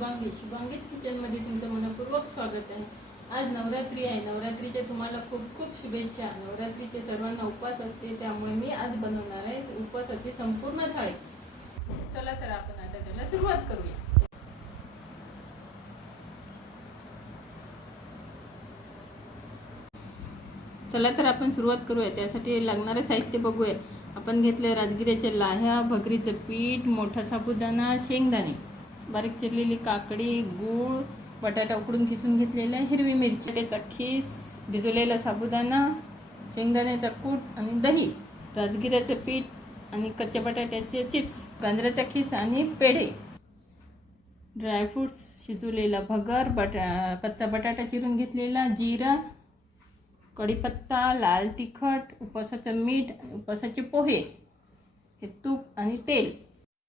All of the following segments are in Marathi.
शुभांगीज किचनमध्ये तुमचं मनपूर्वक स्वागत आहे। आज नवरात्री आहे। नवरात्रीच्या तुम्हाला खूप खूप शुभेच्छा। नवरात्रीचे सर्वांना उपवास असते, त्यामुळे मी आज बनवणार आहे उपवासाची संपूर्ण थाळी। चला तर आपण आता त्याला सुरुवात करूया। चला तर आपण सुरुवात करूया। त्यासाठी लागणारे साहित्य बघूया। आपण घेतले राजगिऱ्याच्या लाह्या, भगरीचं पीठ, मोठा साबुदाणा, शेंगदाणे, बारीक चिरलेली काकडी, गूळ, बटाटा उकडून खिसून घेतलेला, हिरवी मिरची, खीस, भिजवलेला साबुदाणा, शेंगदाण्याचा कूट आणि दही, राजगिऱ्याचं पीठ आणि कच्च्या बटाट्याचे चिप्स, गाजराचा खीस आणि पेढे, ड्रायफ्रूट्स, शिजवलेला भगर, कच्चा बटाटा चिरून घेतलेला, जिरा, कढीपत्ता, लाल तिखट, उपवासाचं मीठ, उपवासाचे पोहे, हे तूप आणि तेल।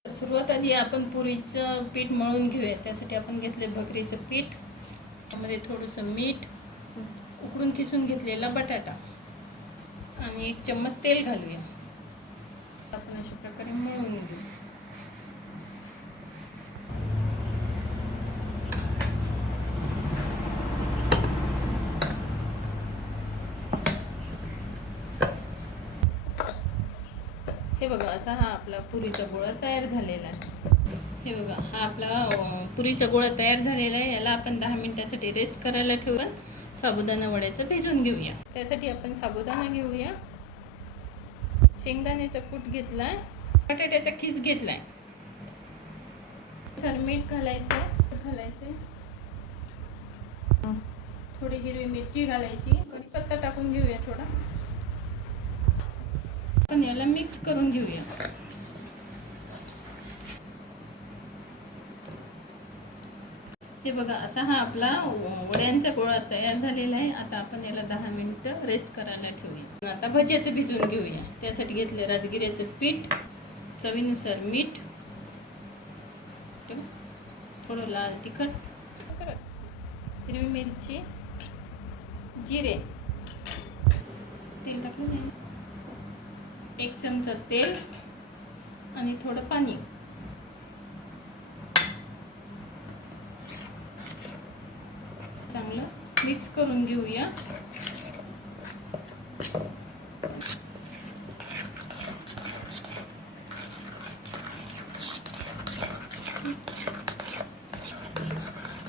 सुरुवात आधी आपण पुरीचं पीठ मळून घेऊया। त्यासाठी आपण घेतले भगरीचं पीठ, त्यामध्ये थोडंसं मीठ, उकडून खिसून घेतलेला बटाटा आणि 1 चम्मच तेल घालूया। आपण अशा प्रकारे मळून घेऊ। हे बघा, असा हा आपला पुरीचा गोळा तयार झालेला आहे। हे बघा, हा आपला पुरीचा गोळा तयार झालेला आहे। याला आपण 10 मिनिटांसाठी रेस्ट करायला ठेवून साबुदाणा वड्याचं भिजवून घेऊया। त्यासाठी आपण साबुदाणा घेऊया, शेंगदाण्याचा कूट घेतलाय, बटाट्याचा खीस घेतलाय, मीठ घालायचं, थोडी हिरवी मिरची घालायची, कढीपत्ता टाकून घेऊया थोडा। आपण याला मिक्स करून घेऊया। हे बघा, असा हा आपला वड्यांचा गोळा तयार झालेला आहे। आता आपण याला 10 मिनिटं रेस्ट करायला ठेवूया। आता भज्याचं भिजवून घेऊया। त्यासाठी घेतले राजगिऱ्याचं पीठ, चवीनुसार मीठ, थोडं लाल तिखट, हिरवी मिरची, जिरे, तेल टाकून 1 चमचा तेल आणि थोडं पाणी। चांगलं मिक्स करून घेऊया।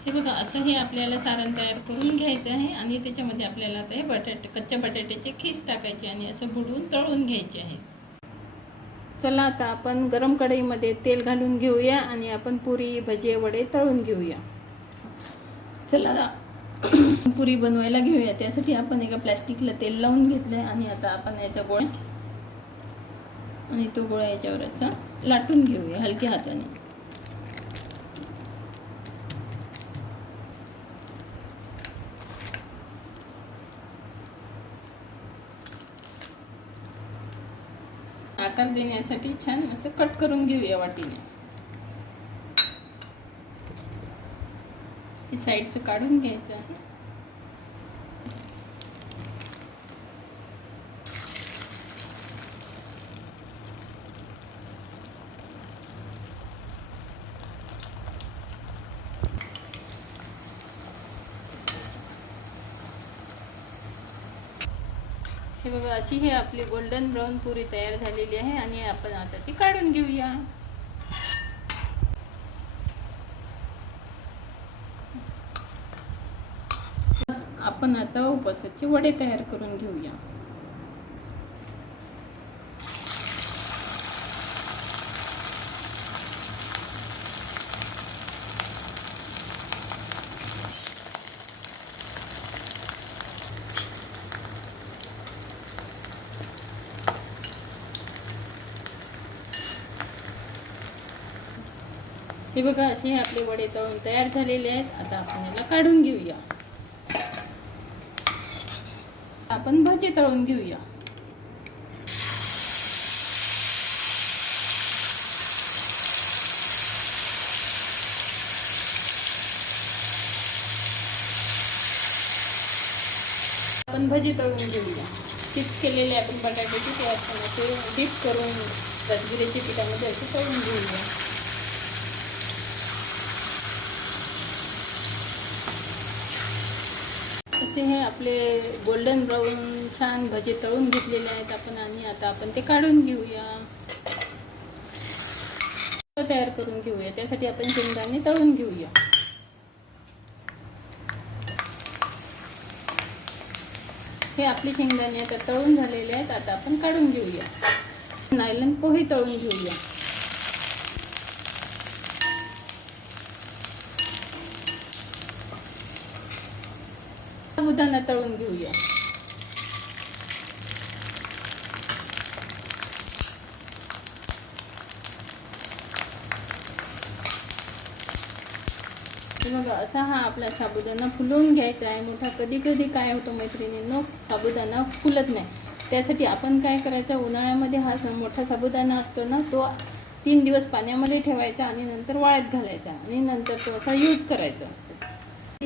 हे बघा, असं हे आपल्याला सारण तयार करून घ्यायचं आहे आणि त्याच्यामध्ये आपल्याला आता हे कच्च्या बटाट्याचे खीस टाकायचे आणि असं बुडवून तळून घ्यायचे आहे। चला आता आपण गरम कढईमध्ये तेल घालून घेऊया आणि आपण पुरी, भजे, वडे तळून घेऊया। चला पुरी बनवायला घेऊया। त्यासाठी आपण एका प्लास्टिकला तेल लावून घेतलंय आणि आता आपण याचा गोळा आणि तो गोळा याच्यावर असा लाटून घेऊया हलक्या हाताने। आकार देण्यासाठी छान असं कट करून घेऊया वाटीने। हे साईडचं काढून घ्यायचं आहे। हे बघा, अशी हे आपली गोल्डन ब्राऊन पुरी तयार झालेली आहे आणि आपण आता ती काढून घेऊया। आपण आता उपवासाचे वडे तयार करून घेऊया। हे बघा, असे हे आपले वडे तळून तयार झालेले आहेत। आता आपण याला काढून घेऊया। आपण भजे तळून घेऊया। आपण भजी तळून घेऊया। चिप्स केलेले आपण बटाट्याचे ते आपण असे डीप करून राजगिऱ्याच्या पिठामध्ये असे तळून घेऊया। असे हे आपले गोल्डन ब्राऊन छान भजे तळून घेतलेले आहेत आपण, आणि आता आपण ते काढून घेऊया, तयार करून घेऊया. त्यासाठी आपण शेंगदाणे तळून घेऊया. हे आपले शेंगदाणे आता तळून झालेले आहेत. आता आपण काढून घेऊया. नायलॉन पोहे तळून घेऊया. साबुदाणा तळून घेऊया. बघा असा हा आपला साबुदाणा फुलवून घ्यायचा आहे मोठा. कधी कधी काय होतं मैत्रिणींनो, साबुदाणा फुलत नाही. त्यासाठी आपण काय करायचं, उन्हाळ्यामध्ये हा मोठा साबुदाणा असतो ना, तो 3 दिवस पाण्यामध्ये ठेवायचा आणि नंतर वाळत घालायचा आणि नंतर तो असा यूज करायचा असतो.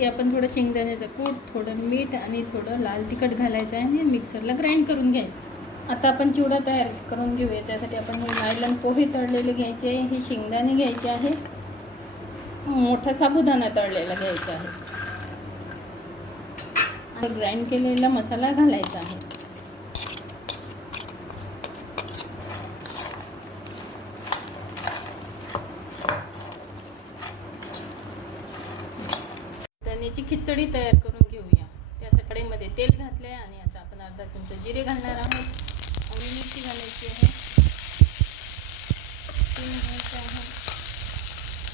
आपण थोडं शेंगदाण्याचं कूट, थोडं मीठ आणि थोडं लाल तिखट घालायचं आहे आणि मिक्सरला ग्राइंड करून घ्यायचं. आता आपण चिवडा तयार करून घेऊया. त्यासाठी आपण हे नायलॉन पोहे तळलेले घ्यायचे आहे, हे शेंगदाणे घ्यायचे आहे, मोठा साबुदाणा तळलेला घ्यायचा आहे, ग्राइंड केलेला मसाला घालायचा आहे. चण्याची खिचडी तयार करून घेऊया. त्यासाठी कढईमध्ये तेल घातले आणि आता आपण अर्धा चमचा जिरे घालणार आहोत आणि मिरची घालायची आहे, तीन घालायचं आहे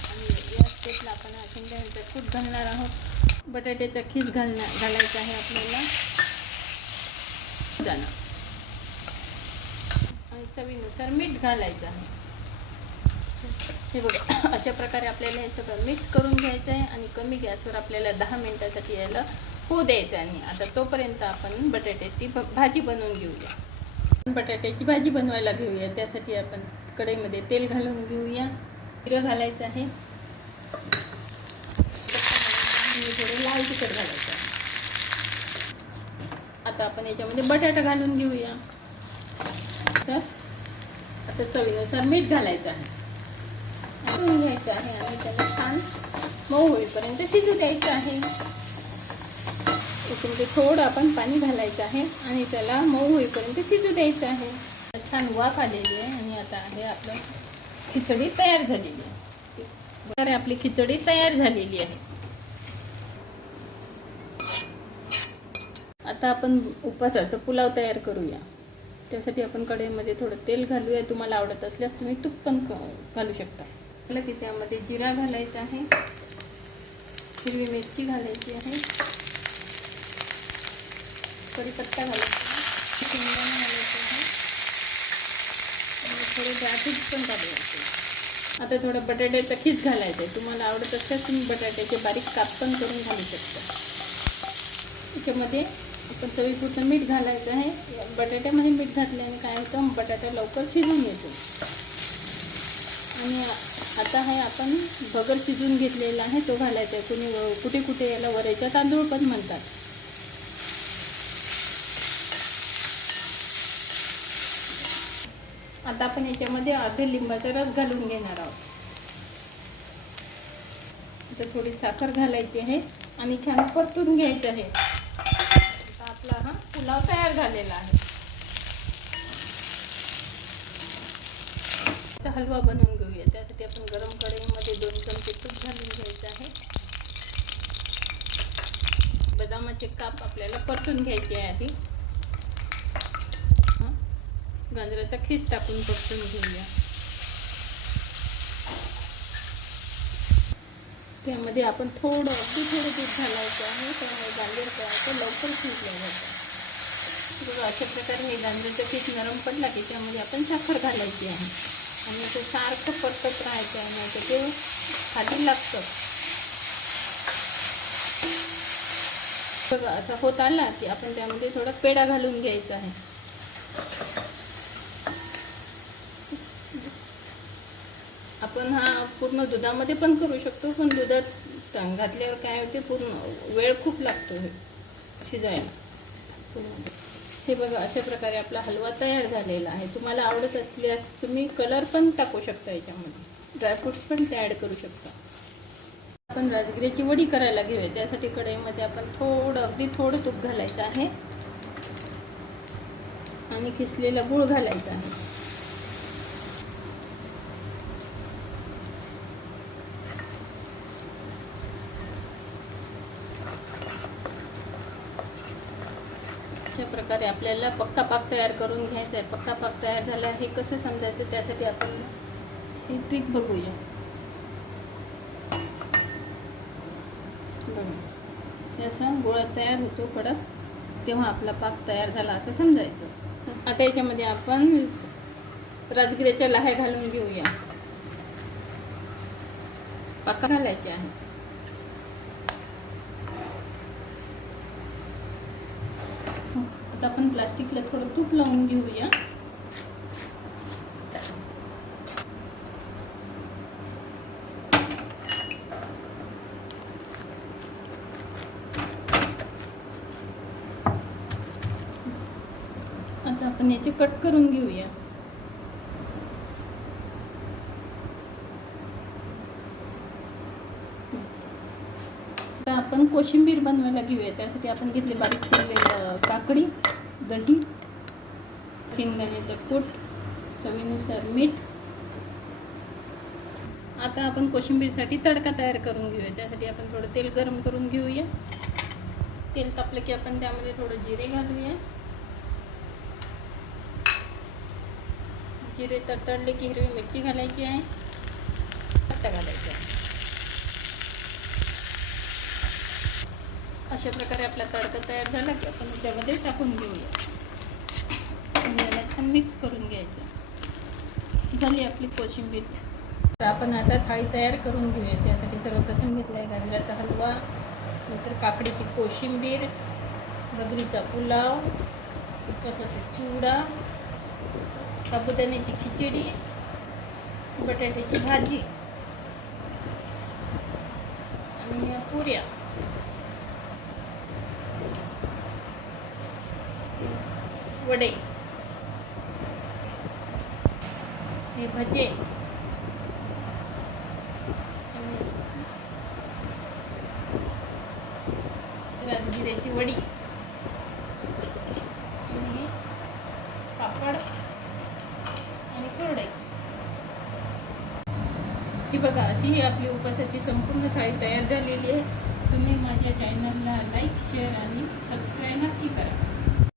आणि या स्टेपला आपण शेंगदाण्याचा कूट घालणार आहोत. बटाट्याचा खीस घालायचा आहे आपल्याला आणि चवीनुसार मीठ घालायचं आहे. हे बघा अशा प्रकारे आपल्याला हे सगळं मिक्स करून घ्यायचं आहे आणि कमी गॅसवर आपल्याला 10 मिनिटासाठी यायला होऊ द्यायचं आहे. आणि आता तोपर्यंत आपण बटाट्याची भाजी बनवून घेऊया. बटाट्याची भाजी बनवायला घेऊया. त्यासाठी आपण कढईमध्ये तेल घालून घेऊया, जिरं घालायचं आहे, थोडं लाल तिखट घालायचं आहे. आता आपण याच्यामध्ये बटाटा घालून घेऊया. तर आता चवीनुसार मीठ घालायचं आहे, शिजवून घ्यायचं आहे आणि त्याला छान मऊ होईपर्यंत शिजू द्यायचं आहे. त्याच्यामध्ये थोडं आपण पाणी घालायचं आहे आणि त्याला मऊ होईपर्यंत शिजू द्यायचं आहे. छान वाफ आलेली आहे आणि आता आहे आपलं खिचडी तयार झालेली आहे. तर आपली खिचडी तयार झालेली आहे. आता आपण उपवासाचा पुलाव तयार करूया. त्यासाठी आपण कढईमध्ये थोडं तेल घालूया. तुम्हाला आवडत असल्यास तुम्ही तूप पण घालू शकता. की त्यामध्ये जिरा घालायचा आहे, हिरवी मिरची घालायची आहे, कढीपत्ता घालायचा आहे, शेंगदाणे घालायचे आहे आणि थोडे ड्रायफ्रूट्स पण घालायचे. आता थोडं बटाट्याचा खीस घालायचा आहे. तुम्हाला आवडत असल्यास तुम्ही बटाट्याचे बारीक काप पण करून घालू शकता. त्याच्यामध्ये आपण चवीपुरतं मीठ घालायचं आहे. बटाट्यामध्ये मीठ घातल्याने काय होतं, बटाटा लवकर शिजून येतो. आणि आता आहे आपण बगर शिजून घेतलेला आहे तो घालायचा आहे. कुठे कुठे याला वरईचा तांदूळ पण म्हणतात. आता आपण याच्यामध्ये अर्धे लिंबाचा रस घालून घेणार आहोत. आता थोडी साखर घालायची आहे आणि छान परतून घ्यायचं आहे. आता आपला हा पुलाव तयार झालेला आहे. हलवा बनवून घेऊया. त्यासाठी आपण गरम कढईमध्ये 2 चमचे तूप घालून घ्यायचं आहे. बदामाचे काप आपल्याला परतून घ्यायचे आहे आधी. गाजराचा खीस टाकून परतून घेऊया. त्यामध्ये आपण अगदी थोडं दूध घालायचं आहे. त्यामुळे गाजर तयार लवकर शिजलं जातं. अशा प्रकारे हे गाजराचं पीठ नरम पडला की त्यामध्ये आपण साखर घालायची आहे आणि ते सारखं परतत राहायचं आहे, नाही तर ते खाली लागतं. बघा असं होत आला की आपण त्यामध्ये थोडा पेढा घालून घ्यायचा आहे. आपण हा पूर्ण दुधामध्ये पण करू शकतो, पण दुधात घातल्यावर काय होते, पूर्ण वेळ खूप लागतो हे शिजायला. हे बघा अशा प्रकारे आपला हलवा तयार झालेला आहे. तुम्हाला आवडत असल्यास तुम्ही कलर पण टाकू शकता, याच्यामध्ये ड्रायफ्रूट्स पण ॲड करू शकता. आपण राजगिऱ्याची वडी करायला घेऊया. त्यासाठी कढईमध्ये आपण अगदी थोडं तूप घालायचं आहे आणि खिसलेला गूळ घालायचा आहे. अशा प्रकारे आपल्याला पक्का पाक तयार करून घ्यायचा आहे. पक्का पाक तयार झाला हे कसं समजायचं त्यासाठी आपण ही ट्रिक बघूया. बघा, असा गोळा तयार होतो कडक, तेव्हा आपला पाक तयार झाला असं समजायचं. आता याच्यामध्ये आपण राजगिऱ्याच्या लाह्या घालून घेऊया. पाक घालायचे आहे. आता आपण प्लास्टिकला थोडं तूप लावून घेऊया. आता आपण याचे कट करून घेऊया. आता आपण कोशिंबीर बनवायला घेऊया. त्यासाठी आपण घेतले बारीक चिरलेलं काकडी, दही, शेंगदाण्याचं कूट, चवीनुसार मीठ. आता आपण कोशिंबीरसाठी तडका तयार करून घेऊया. त्यासाठी आपण थोडं तेल गरम करून घेऊया. तेल तापलं की आपण त्यामध्ये थोडं जिरे घालूया. जिरे तडतडले की हिरवी मिरची घालायची आहे, पत्ता घालायचा आहे. अशा प्रकारे आपला तडका तयार झाला की आपण त्यामध्ये टाकून घेऊया आणि याला छान मिक्स करून घ्यायचं. झाली आपली कोशिंबीर. तर आपण आता थाळी तयार करून घेऊया. त्यासाठी सर्वप्रथम घेतला आहे गाजराचा हलवा, नंतर काकडीची कोशिंबीर, बगरीचा पुलाव, उपवासाचा चिवडा, साबुदाण्याची खिचडी, बटाट्याची भाजी आणि या पुऱ्या. वडे, हे भजे, राजगिऱ्याची वडी आणि पापड आणि कुरडई. ही बघा, अशी ही आपली उपवासाची संपूर्ण थाळी तयार झालेली आहे. तुम्ही माझ्या चॅनलला लाईक, शेअर आणि सबस्क्राईब नक्की करा.